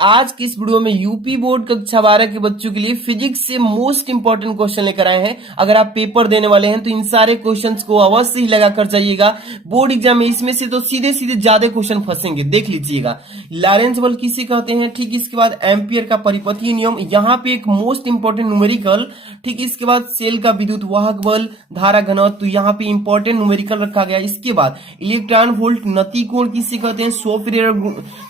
आज की इस वीडियो में यूपी बोर्ड कक्षा 12 के बच्चों के लिए फिजिक्स से मोस्ट इंपॉर्टेंट क्वेश्चन लेकर आए हैं। अगर आप पेपर देने वाले हैं तो इन सारे क्वेश्चंस को अवश्य ही लगाकर जाइएगा। बोर्ड एग्जाम में इसमें से तो सीधे सीधे ज्यादा क्वेश्चन फंसेंगे, देख लीजिएगा। लॉरेंज बल किसे कहते हैं, ठीक इसके बाद एम्पियर का परिपथीय नियम, यहाँ पे एक मोस्ट इंपॉर्टेंट न्यूमेरिकल, ठीक इसके बाद सेल का विद्युत वाहक बल, धारा घनत्व, तो यहाँ पे इंपॉर्टेंट न्यूमेरिकल रखा गया। इसके बाद इलेक्ट्रॉन वोल्ट नति कोण किसे कहते हैं, सोफियर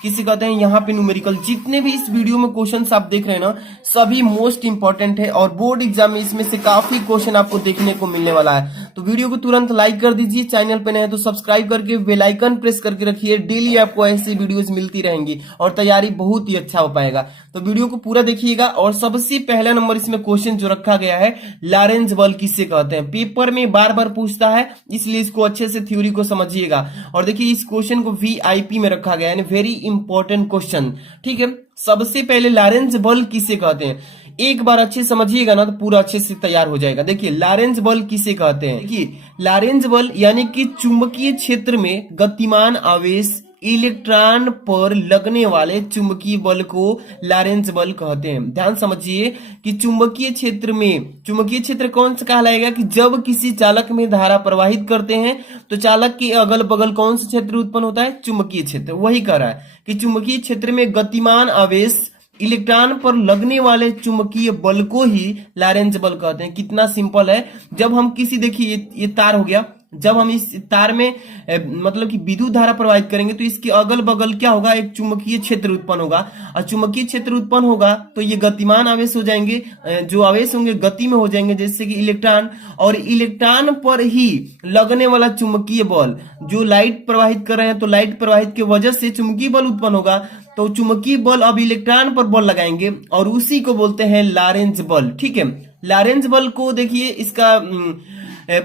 किसे कहते हैं, यहाँ पे न्यूमेरिकल। जितने भी इस वीडियो में क्वेश्चंस आप देख रहे हैं ना, सभी मोस्ट इंपॉर्टेंट है और बोर्ड एग्जाम में इसमें से काफी क्वेश्चन आपको देखने को मिलने वाला है। तो वीडियो को तुरंत लाइक कर दीजिए, चैनल पे नए हैं तो सब्सक्राइब करके बेल आइकन प्रेस करके रखिए। डेली आपको ऐसी वीडियोस मिलती रहेंगी और तैयारी बहुत ही अच्छा हो पाएगा। तो वीडियो को पूरा देखिएगा। और सबसे पहला नंबर इसमें क्वेश्चन जो रखा गया है, लॉरेंज बल किसे कहते हैं, पेपर में बार बार पूछता है, इसलिए इसको अच्छे से थ्योरी को समझिएगा। और देखिए इस क्वेश्चन को वीआईपी में रखा गया है, वेरी इंपॉर्टेंट क्वेश्चन, ठीक है। सबसे पहले लॉरेंज बल किसे कहते हैं, एक बार अच्छे समझिएगा ना तो पूरा अच्छे से तैयार हो जाएगा। देखिए लॉरेंज बल किसे कहते हैं, देखिए लॉरेंज बल यानी कि चुंबकीय क्षेत्र में गतिमान आवेश इलेक्ट्रॉन पर लगने वाले चुंबकीय बल को लॉरेंज बल कहते हैं। ध्यान समझिए कि चुंबकीय क्षेत्र में, चुंबकीय क्षेत्र कौन सा कहलाएगा कि जब किसी चालक में धारा प्रवाहित करते हैं तो चालक के अगल बगल कौन सा क्षेत्र उत्पन्न होता है, चुंबकीय क्षेत्र। वही कह रहा है कि चुंबकीय क्षेत्र में गतिमान आवेश इलेक्ट्रॉन पर लगने वाले चुंबकीय बल को ही लॉरेंज बल कहते हैं। कितना सिंपल है। जब हम किसी, देखिए ये तार हो गया, जब हम इस तार में मतलब कि विद्युत धारा प्रवाहित करेंगे तो इसके अगल बगल क्या होगा, एक चुंबकीय क्षेत्र उत्पन्न होगा। और चुंबकीय क्षेत्र उत्पन्न होगा तो ये गतिमान आवेश हो जाएंगे, जो आवेश होंगे गति में हो जाएंगे, जैसे कि इलेक्ट्रॉन। और इलेक्ट्रॉन पर ही लगने वाला चुंबकीय बल, जो लाइट प्रवाहित कर रहे हैं तो लाइट प्रवाहित की वजह से चुंबकीय बल उत्पन्न होगा। तो चुंबकीय बल अब इलेक्ट्रॉन पर बल लगाएंगे और उसी को बोलते हैं लॉरेंज बल, ठीक है। लॉरेंज बल को देखिए, इसका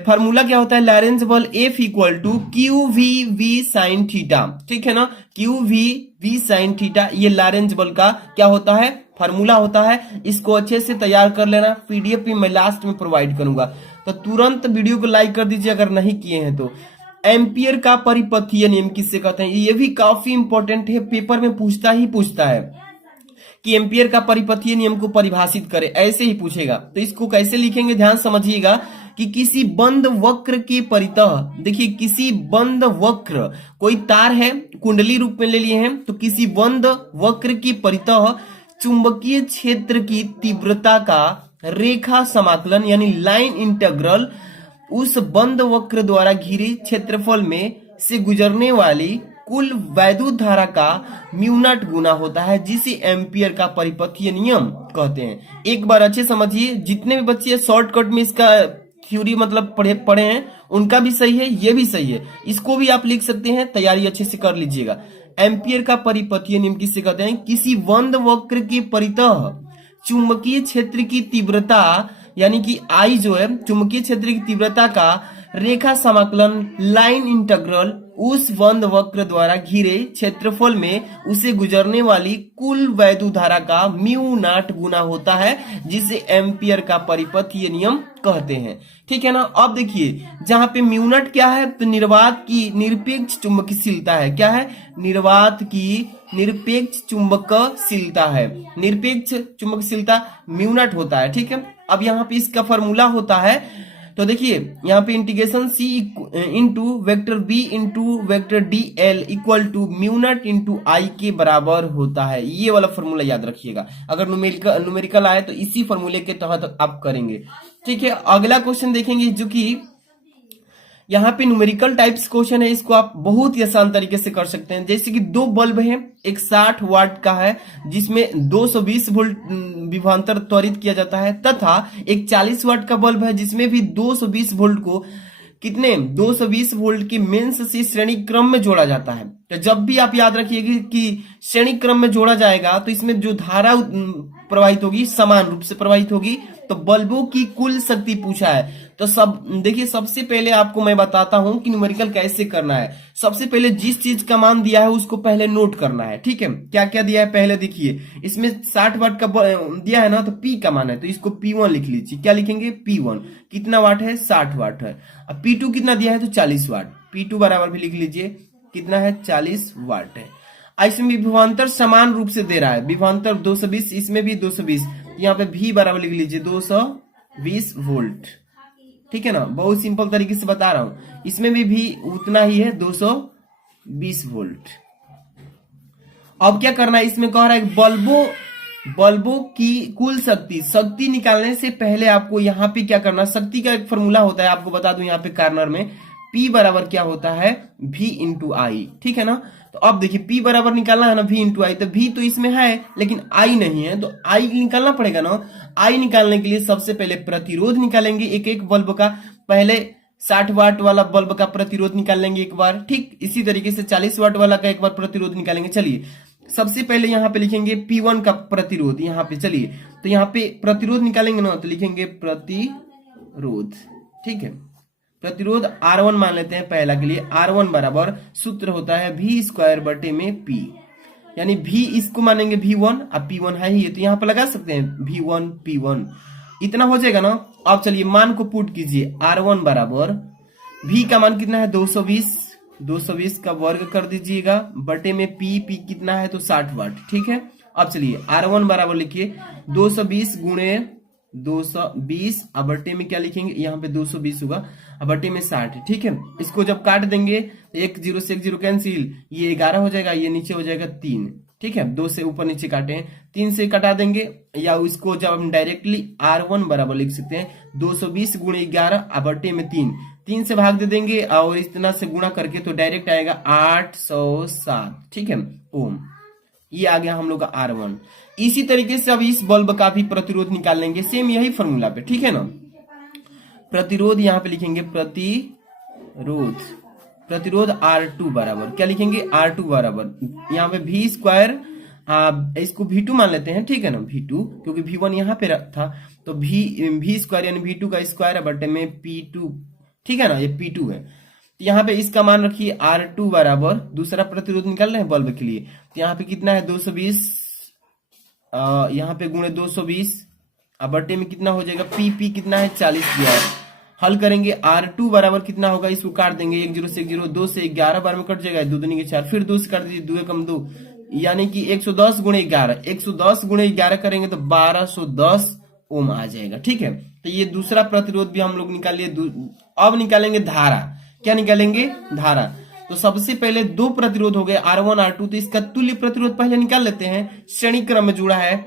फार्मूला क्या होता है, लॉरेंज बल F equal to q v v sine theta, ठीक है ना। Q v v sine theta, ये लॉरेंज बल का क्या होता है, फार्मूला होता है। इसको अच्छे से तैयार कर लेना, पीडीएफ भी मैं लास्ट में प्रोवाइड करूंगा। तो तुरंत वीडियो को लाइक कर दीजिए अगर नहीं किए हैं तो। एम्पियर का परिपथीय नियम किससे कहते हैं, ये भी काफी इंपॉर्टेंट है, पेपर में पूछता है कि एम्पियर का परिपथीय नियम को परिभाषित करे, ऐसे ही पूछेगा। तो इसको कैसे लिखेंगे, ध्यान समझिएगा कि किसी बंद वक्र के परितः, देखिए किसी बंद वक्र, कोई तार है कुंडली रूप में ले लिए हैं, तो किसी बंद वक्र के परितः चुंबकीय क्षेत्र की तीव्रता का रेखा समाकलन यानी लाइन इंटीग्रल उस बंद वक्र द्वारा घिरे क्षेत्रफल में से गुजरने वाली कुल वैद्युत धारा का म्यू नॉट गुना होता है, जिसे एम्पियर का परिपथीय नियम कहते हैं। एक बार अच्छे समझिए, जितने भी बच्चे शॉर्टकट में इसका थ्योरी मतलब पढ़े हैं उनका भी सही है, ये भी सही है। इसको भी आप लिख सकते हैं, तैयारी अच्छे से कर लीजिएगा। एम्पियर का परिपथीय नियम किससे कहते हैं, किसी बंद वक्र के परितः चुंबकीय क्षेत्र की तीव्रता यानी कि आई जो है चुंबकीय क्षेत्र की तीव्रता का रेखा समाकलन लाइन इंटीग्रल उस बंद वक्र द्वारा घिरे क्षेत्रफल में उसे गुजरने वाली कुल वैद्युत धारा का म्यू नॉट गुना होता है, जिसे एम्पियर का परिपथीय नियम कहते हैं, ठीक है ना। अब देखिए जहां पे म्यू नॉट क्या है, तो निर्वात की निरपेक्ष चुंबकशीलता है। क्या है, निर्वात की निरपेक्ष चुंबकशीलता है, निरपेक्ष चुंबकशीलता म्यू नॉट होता है, ठीक है। अब यहाँ पे इसका फॉर्मूला होता है, तो देखिए यहाँ पे integration C into vector B into vector D L equal to mu not into I के बराबर होता है। ये वाला फॉर्मूला याद रखिएगा, अगर न्यूमेरिकल आए तो इसी फॉर्मूले के तहत आप करेंगे, ठीक है। अगला क्वेश्चन देखेंगे जो कि यहाँ पे न्यूमेरिकल टाइप्स क्वेश्चन है, इसको आप बहुत ही आसान तरीके से कर सकते हैं। जैसे कि दो बल्ब हैं, एक 60 वाट का है जिसमें 220 वोल्ट विभवांतर त्वरित किया जाता है, तथा एक 40 वाट का बल्ब है जिसमें भी 220 वोल्ट को कितने 220 वोल्ट की मेंस से श्रेणी क्रम में जोड़ा जाता है। तो जब भी आप याद रखिएगा कि श्रेणी क्रम में जोड़ा जाएगा तो इसमें जो धारा प्रवाहित होगी समान रूप से प्रवाहित होगी। तो बल्बों की कुल शक्ति पूछा है, तो सब देखिए सबसे पहले आपको मैं बताता हूं कि न्यूमेरिकल कैसे करना है। सबसे पहले जिस चीज का मान दिया है उसको पहले नोट करना है, ठीक है। क्या क्या दिया है पहले देखिए, इसमें 60 वाट का दिया है ना, तो P का मान है तो इसको P1 लिख लीजिए। क्या लिखेंगे, P1 कितना वाट है, 60 वाट है। अब P2 कितना दिया है तो 40 वाट, P2 बराबर भी लिख लीजिए, कितना है 40 वाट है। इसमें भी विभवांतर समान रूप से दे रहा है, विभवांतर 220, इसमें भी 220, यहाँ पे भी बराबर लिख लीजिए 220 वोल्ट। ठीक है ना, बहुत सिंपल तरीके से बता रहा हूं। इसमें भी उतना ही है 220 वोल्ट। अब क्या करना है, इसमें कह रहा है बल्बों की कुल शक्ति निकालने से पहले आपको यहाँ पे क्या करना, शक्ति का एक फॉर्मूला होता है, आपको बता दूं यहाँ पे कार्नर में, P बराबर क्या होता है, V इंटू आई। ठीक है ना, तो अब देखिए P बराबर निकालना है ना V इंटू आई, तो V तो इसमें है लेकिन I नहीं है, तो I निकालना पड़ेगा ना। I निकालने के लिए सबसे पहले प्रतिरोध निकालेंगे एक एक बल्ब का। पहले 60 वाट वाला बल्ब का प्रतिरोध निकाल लेंगे एक बार, ठीक इसी तरीके से 40 वाट वाला का एक बार प्रतिरोध निकालेंगे। चलिए सबसे पहले यहाँ पे लिखेंगे P1 का प्रतिरोध, यहाँ पे चलिए तो यहाँ पे प्रतिरोध निकालेंगे ना, तो लिखेंगे प्रतिरोध। ठीक है, प्रतिरोध R1 मान लेते हैं पहला के लिए। R1 बराबर सूत्र होता है V स्क्वायर बटे में P, यानी V इसको मानेंगे V1, अब P1 है ही, तो यहाँ पे लगा सकते हैं V1 P1, इतना हो जाएगा ना। अब चलिए मान को पुट कीजिए, R1 बराबर V का मान कितना है 220 का वर्ग कर दीजिएगा बटे में P कितना है तो 60 वाट। ठीक है, अब चलिए R1 बराबर लिखिए 220 गुणे 220, अब बटे में क्या लिखेंगे, यहाँ पे 220 होगा, अब बटे में 60। ठीक है, इसको जब काट देंगे तो 1 0 से 1 0 कैंसिल, ये 11 हो जाएगा, ये नीचे हो जाएगा 3। ठीक है, 2 से ऊपर नीचे काटे 3 से कटा देंगे, या इसको जब हम डायरेक्टली R1 बराबर लिख सकते हैं 220 गुणे 11 अब बटे में 3 से भाग दे देंगे और इतना से गुणा करके तो डायरेक्ट आएगा 807। ठीक है, ओम, ये आ गया हम लोग का R1। इसी तरीके से अब इस बल्ब का भी प्रतिरोध निकाल लेंगे, सेम यही फॉर्मूला पे। ठीक है ना, प्रतिरोध यहाँ पे लिखेंगे प्रतिरोध R2 बराबर क्या लिखेंगे, R2 बराबर यहाँ पे V स्क्वायर, इसको V2 मान लेते हैं। ठीक है ना, V2 क्योंकि V1 यहाँ पे था, तो V स्क्वायर यानी V2 का स्क्वायर है बटे में P2। ठीक है ना, ये P2 है, तो यहाँ पे इसका मान रखिए R2 बराबर, दूसरा प्रतिरोध निकाल रहे हैं बल्ब के लिए, तो यहाँ पे कितना है 220, यहाँ पे गुणे 220, अब बटे में कितना हो जाएगा P कितना है 40 दिया है। हल करेंगे R2 बराबर कितना होगा, इसको काट देंगे 1 0 से 1 0, 2 से 11 बार में कट जाएगा, 2 दूनी के 4, फिर 2 से काट दीजिए, 2 कम 2, यानी कि 110 गुणे 11, 110 गुणे 11 करेंगे तो 1210 ओम आ जाएगा। ठीक है, तो ये दूसरा प्रतिरोध भी हम लोग निकाल लिए। अब निकालेंगे धारा, क्या निकालेंगे, धारा। तो सबसे पहले दो प्रतिरोध हो गए R1 R2, तो इसका तुल्य प्रतिरोध पहले निकाल लेते हैं, श्रेणी क्रम में जुड़ा है,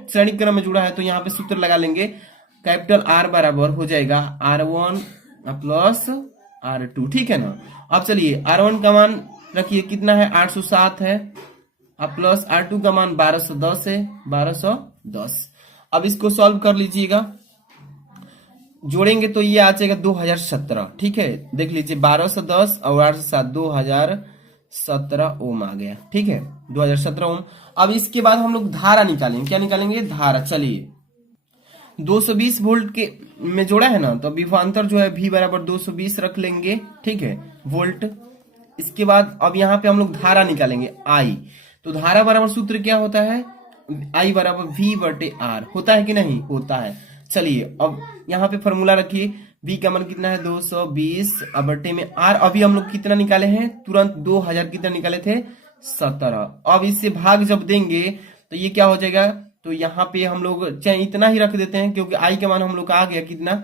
तो यहाँ पे सूत्र लगा लेंगे, कैपिटल R बराबर हो जाएगा R1 प्लस R2। ठीक है ना, अब चलिए R1 का मान रखिए कितना है 807 है, अब प्लस R2 का मान 1210 है, 1210। अब इसको सॉल्व कर लीजिएगा, जोड़ेंगे तो ये आ जाएगा 2017। ठीक है, देख लीजिए 1210 और 807 2017 ओम आ गया। ठीक है, 2017 ओम। अब इसके बाद हम लोग धारा निकालेंगे, क्या निकालेंगे, धारा। चलिए 220 वोल्ट के में जोड़ा है ना, तो विभवांतर जो है V बराबर 220 रख लेंगे। ठीक है, वोल्ट। इसके बाद अब यहाँ पे हम लोग धारा निकालेंगे I, तो धारा बराबर सूत्र क्या होता है, I बराबर V बटे R, होता है कि नहीं, होता है। चलिए अब यहाँ पे फॉर्मूला रखिए, V का मान कितना है 220 अब बटे में R, अभी हम लोग कितना निकाले हैं, तुरंत 2000 कितना निकाले थे 17। अब इससे भाग जब देंगे तो ये क्या हो जाएगा, तो यहाँ पे हम लोग चाहे इतना ही रख देते हैं क्योंकि I का मान हम लोग का आ गया कितना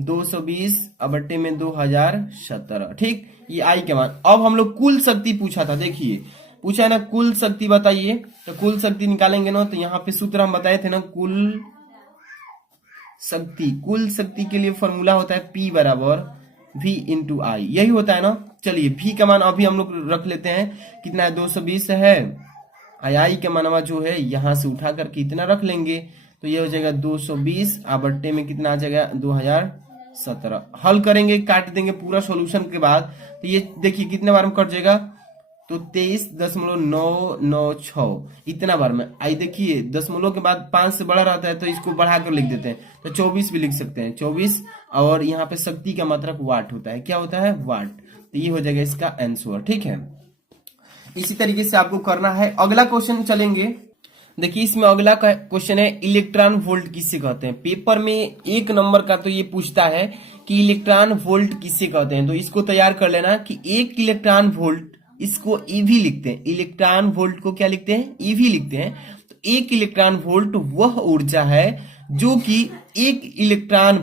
220 अब बटे में 2017। ठीक, ये I का मान। अब हम लोग कुल शक्ति पूछा था, देखिए पूछा है ना कुल शक्ति बताइए, तो कुल शक्ति निकालेंगे ना, तो यहाँ पे सूत्र हम बताए थे ना, कुल शक्ति के लिए फॉर्मूला होता है P बराबर V इंटू आई, यही होता है ना। चलिए V का मान अभी हम लोग रख लेते हैं, कितना है 220 है, आई का मानवा जो है यहाँ से उठा करके इतना रख लेंगे, तो ये हो जाएगा 220 अब बट्टे में कितना आ जाएगा 2017। हल करेंगे, काट देंगे पूरा सॉल्यूशन के बाद, तो ये देखिए कितने बार में कट जाएगा, तो 23.996 इतना बार में। आई देखिए दशमलव के बाद 5 से बड़ा रहता है तो इसको बढ़ा कर लिख देते हैं, तो 24 भी लिख सकते हैं 24। और यहाँ पे शक्ति का मात्रक वाट होता है, क्या होता है वाट, तो ये हो जाएगा इसका आंसर। ठीक है, इसी तरीके से आपको करना है। अगला क्वेश्चन चलेंगे, देखिए इसमें अगला क्वेश्चन है इलेक्ट्रॉन वोल्ट किसे कहते हैं। पेपर में 1 नंबर का तो ये पूछता है कि इलेक्ट्रॉन वोल्ट किसे कहते हैं, तो इसको तैयार कर लेना कि 1 इलेक्ट्रॉन वोल्ट इसको ईवी लिखते हैं। इलेक्ट्रॉन वोल्ट को क्या लिखते हैं? ईवी लिखते हैं। तो 1 इलेक्ट्रॉन वोल्ट वह ऊर्जा है जो कि एक इलेक्ट्रॉन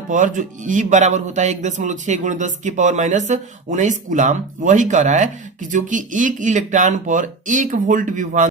पर जो ई बराबर होता है 1.6 × 10⁻⁻19 कूलाम, वही कह रहा है कि जो कि 1 इलेक्ट्रॉन पर 1 वोल्ट विभवांतर